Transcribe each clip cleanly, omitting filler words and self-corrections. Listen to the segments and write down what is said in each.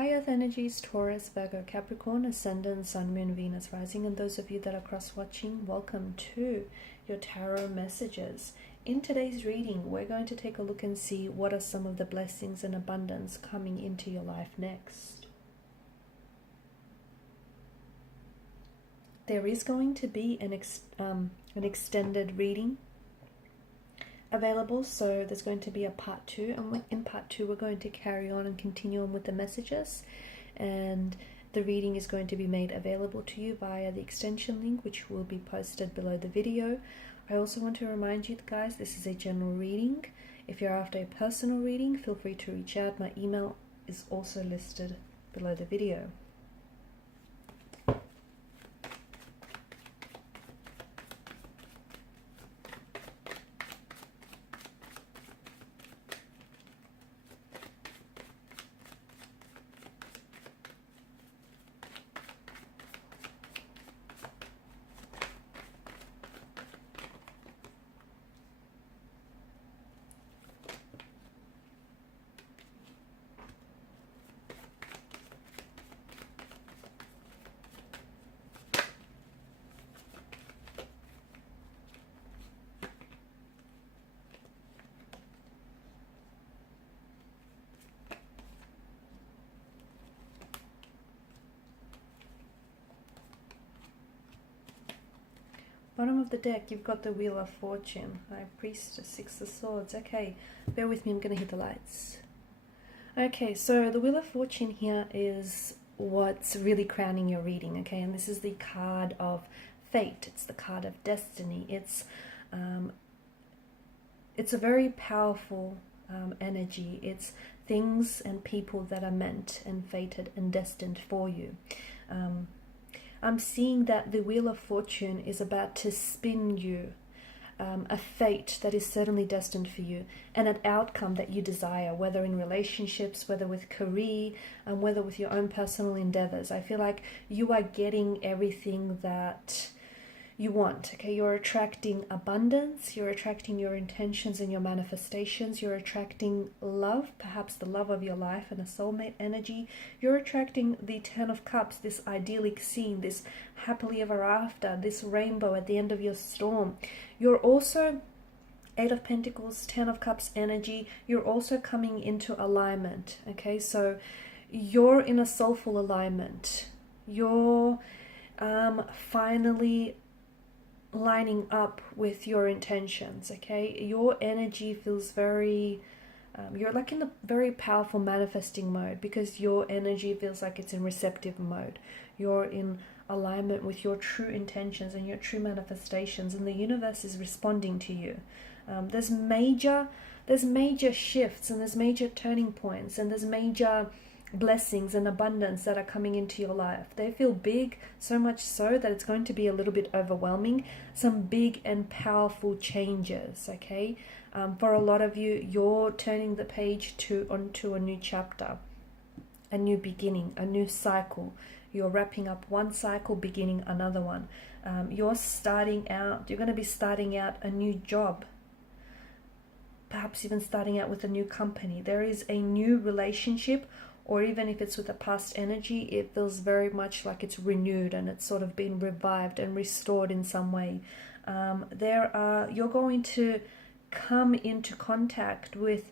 High Earth energies, Taurus, Virgo, Capricorn, Ascendant, Sun, Moon, Venus, Rising, and those of you that are cross-watching, welcome to your tarot messages. In today's reading, we're going to take a look and see what are some of the blessings and abundance coming into your life next. There is going to be an extended reading available, so there's going to be a part 2, and in part 2 we're going to carry on and continue on with the messages, and the reading is going to be made available to you via the extension link, which will be posted below the video. I also want to remind you guys, this is a general reading. If you're after a personal reading, feel free to reach out. My email is also listed below the video. Bottom of the deck, you've got the Wheel of Fortune, High Priestess, Six of Swords. Okay, bear with me, I'm going to hit the lights. Okay, so the Wheel of Fortune here is what's really crowning your reading, okay? And this is the card of fate. It's the card of destiny. It's a very powerful energy. It's things and people that are meant and fated and destined for you. I'm seeing that the Wheel of Fortune is about to spin you a fate that is certainly destined for you, and an outcome that you desire, whether in relationships, whether with career, and whether with your own personal endeavors. I feel like you are getting everything that you want, okay? You're attracting abundance, you're attracting your intentions and your manifestations, you're attracting love, perhaps the love of your life and a soulmate energy. You're attracting the Ten of Cups, this idyllic scene, this happily ever after, this rainbow at the end of your storm. You're also Eight of Pentacles, Ten of Cups energy. You're also coming into alignment, okay? So you're in a soulful alignment. You're finally lining up with your intentions, okay? Your energy feels very you're like in a very powerful manifesting mode, because your energy feels like it's in receptive mode. You're in alignment with your true intentions and your true manifestations, and the universe is responding to you. There's major shifts, and there's major turning points, and there's major blessings and abundance that are coming into your life. They feel big, so much so that it's going to be a little bit overwhelming. Some big and powerful changes, okay? For a lot of you, you're turning the page onto a new chapter, a new beginning, a new cycle. You're wrapping up one cycle, beginning another one. You're going to be starting out a new job, perhaps even starting out with a new company. There is a new relationship, or even if it's with a past energy, it feels very much like it's renewed and it's sort of been revived and restored in some way. You're going to come into contact with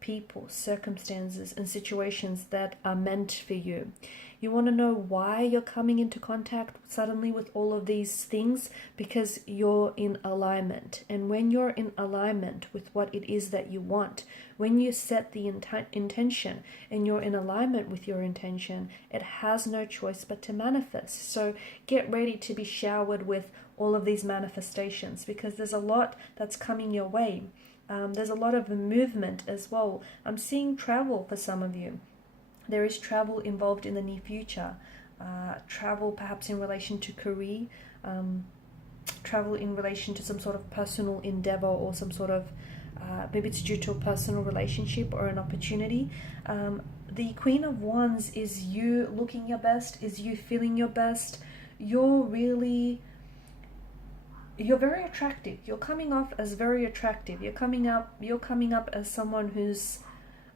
people, circumstances, and situations that are meant for you. You want to know why you're coming into contact suddenly with all of these things? Because you're in alignment. And when you're in alignment with what it is that you want, when you set the intention and you're in alignment with your intention, it has no choice but to manifest. So get ready to be showered with all of these manifestations, because there's a lot that's coming your way. There's a lot of movement as well. I'm seeing travel for some of you. There is travel involved in the near future. Travel perhaps in relation to career, travel in relation to some sort of personal endeavor, or some sort of, maybe it's due to a personal relationship or an opportunity. The Queen of Wands is you looking your best, is you feeling your best. You're very attractive. You're coming off as very attractive. You're coming up as someone who's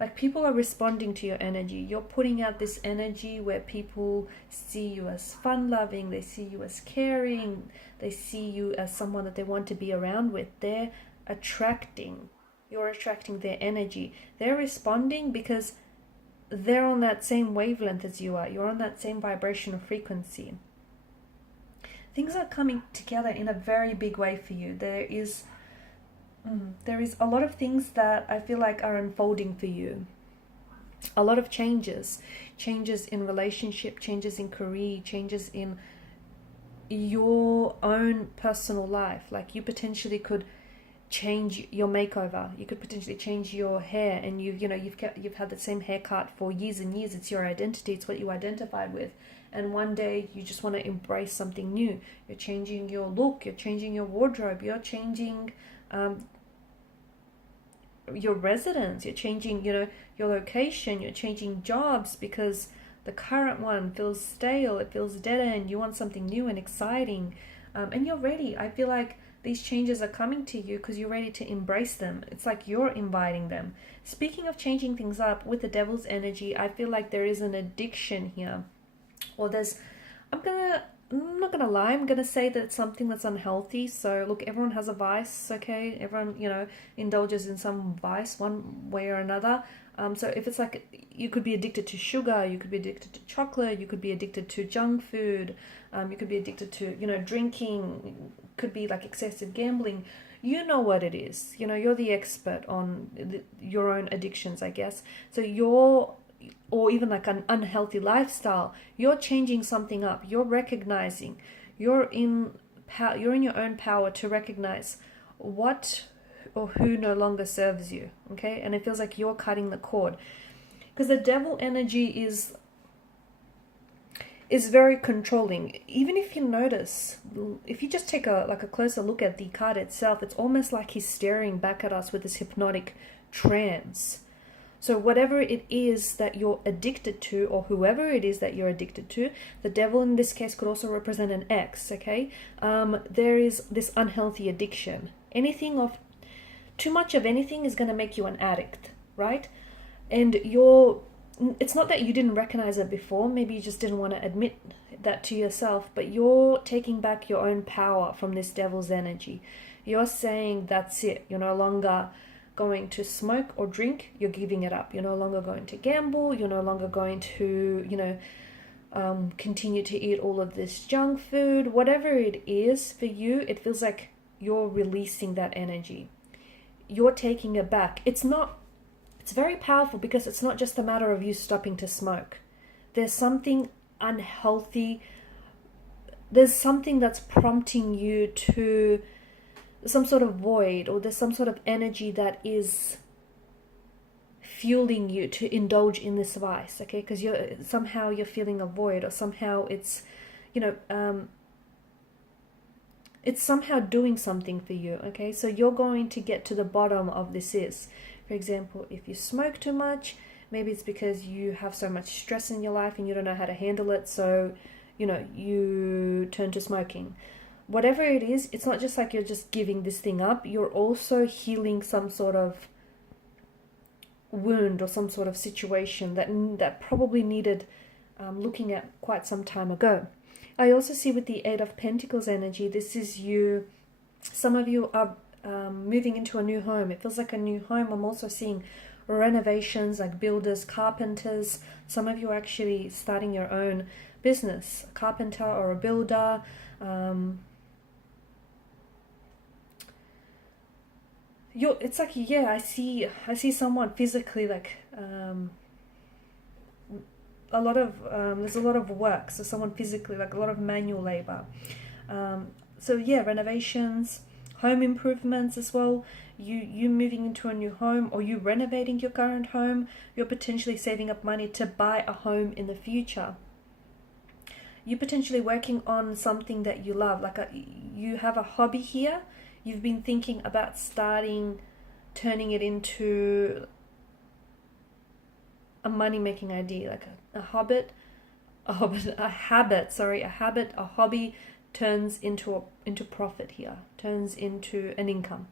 Like people are responding to your energy. You're putting out this energy where people see you as fun-loving, they see you as caring, they see you as someone that they want to be around with. They're attracting, you're attracting their energy. They're responding because they're on that same wavelength as you are. You're on that same vibrational frequency. Things are coming together in a very big way for you. There is a lot of things that I feel like are unfolding for you. A lot of changes in relationship, changes in career, changes in your own personal life. Like you potentially could change your makeover. You could potentially change your hair, and you've had the same haircut for years and years. It's your identity. It's what you identified with. And one day you just want to embrace something new. You're changing your look. You're changing your wardrobe. You're changing your residence. You're changing, your location. You're changing jobs because the current one feels stale. It feels dead end. You want something new and exciting, and you're ready. I feel like these changes are coming to you because you're ready to embrace them. It's like you're inviting them. Speaking of changing things up with the devil's energy, I feel like there is an addiction here. Or I'm not gonna lie, I'm gonna say that it's something that's unhealthy. So look, everyone has a vice, okay? Everyone, indulges in some vice one way or another. So if it's like, you could be addicted to sugar, you could be addicted to chocolate, you could be addicted to junk food, you could be addicted to, drinking, could be like excessive gambling. You know what it is. You're the expert on your own addictions, I guess. So or even like an unhealthy lifestyle, you're changing something up. You're recognizing, you're in your own power to recognize what or who no longer serves you, okay? And it feels like you're cutting the cord, because the devil energy is very controlling. Even if you notice, if you just take a closer look at the card itself, it's almost like he's staring back at us with this hypnotic trance. So whatever it is that you're addicted to, or whoever it is that you're addicted to, the devil in this case could also represent an ex, okay? There is this unhealthy addiction. Too much of anything is going to make you an addict, right? And it's not that you didn't recognize it before, maybe you just didn't want to admit that to yourself, but you're taking back your own power from this devil's energy. You're saying that's it. You're no longer going to smoke or drink, you're giving it up. You're no longer going to gamble, you're no longer going to, continue to eat all of this junk food. Whatever it is for you, it feels like you're releasing that energy. You're taking it back. It's very powerful because it's not just a matter of you stopping to smoke. There's something unhealthy. There's something that's prompting you to some sort of void, or there's some sort of energy that is fueling you to indulge in this vice, okay? Because you're feeling a void, or somehow it's somehow doing something for you, okay? So you're going to get to the bottom of this. For example, if you smoke too much, maybe it's because you have so much stress in your life and you don't know how to handle it, so you turn to smoking. Whatever it is, it's not just like you're just giving this thing up. You're also healing some sort of wound or some sort of situation that probably needed looking at quite some time ago. I also see with the Eight of Pentacles energy, this is you. Some of you are moving into a new home. It feels like a new home. I'm also seeing renovations, like builders, carpenters. Some of you are actually starting your own business, a carpenter or a builder. It's like, yeah, I see someone physically, like there's a lot of work, so someone physically, like a lot of manual labor. So yeah, renovations, home improvements as well. You moving into a new home, or you renovating your current home. You're potentially saving up money to buy a home in the future. You're potentially working on something that you love, you have a hobby here. You've been thinking about turning it into a money-making idea, like a hobby turns into profit here, turns into an income.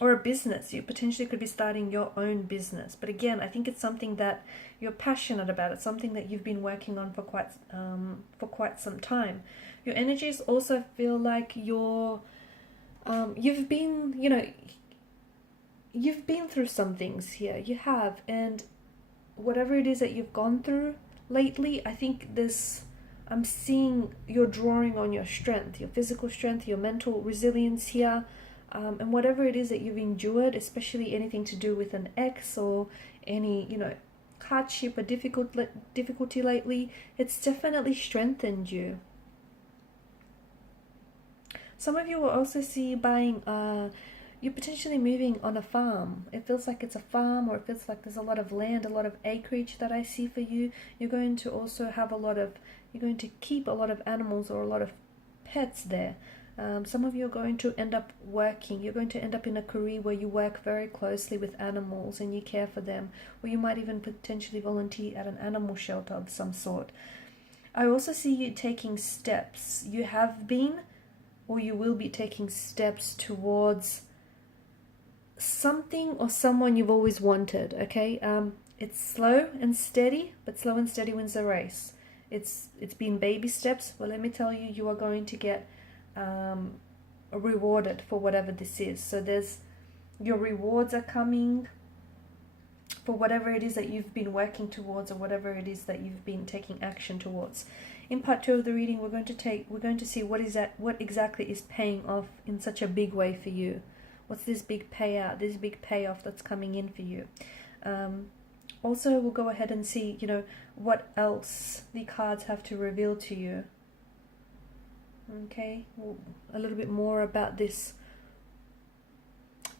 or a business. You potentially could be starting your own business. But again, I think it's something that you're passionate about. It's something that you've been working on for quite some time. Your energies also feel like you've been, you've been through some things here. You have, and whatever it is that you've gone through lately, I think I'm seeing you're drawing on your strength, your physical strength, your mental resilience here. And whatever it is that you've endured, especially anything to do with an ex or any, hardship or difficulty lately, it's definitely strengthened you. Some of you will also see you buying, you're potentially moving on a farm. It feels like it's a farm, or it feels like there's a lot of land, a lot of acreage that I see for you. You're going to also have you're going to keep a lot of animals or a lot of pets there. Some of you are going to end up working. You're going to end up in a career where you work very closely with animals and you care for them, or you might even potentially volunteer at an animal shelter of some sort. I also see you taking steps. You have been, or you will be taking steps towards something or someone you've always wanted, okay? It's slow and steady, but slow and steady wins the race. It's been baby steps, but let me tell you, you are going to get rewarded for whatever this is. So your rewards are coming for whatever it is that you've been working towards, or whatever it is that you've been taking action towards. In part 2 of the reading, we're going to see what exactly is paying off in such a big way for you. What's this big payout, this big payoff that's coming in for you? Also, we'll go ahead and see, what else the cards have to reveal to you. Okay, well, a little bit more about this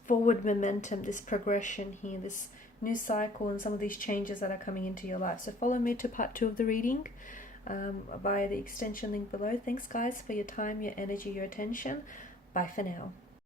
forward momentum, this progression here, this new cycle, and some of these changes that are coming into your life. So follow me to part 2 of the reading via the extension link below. Thanks guys for your time, your energy, your attention. Bye for now.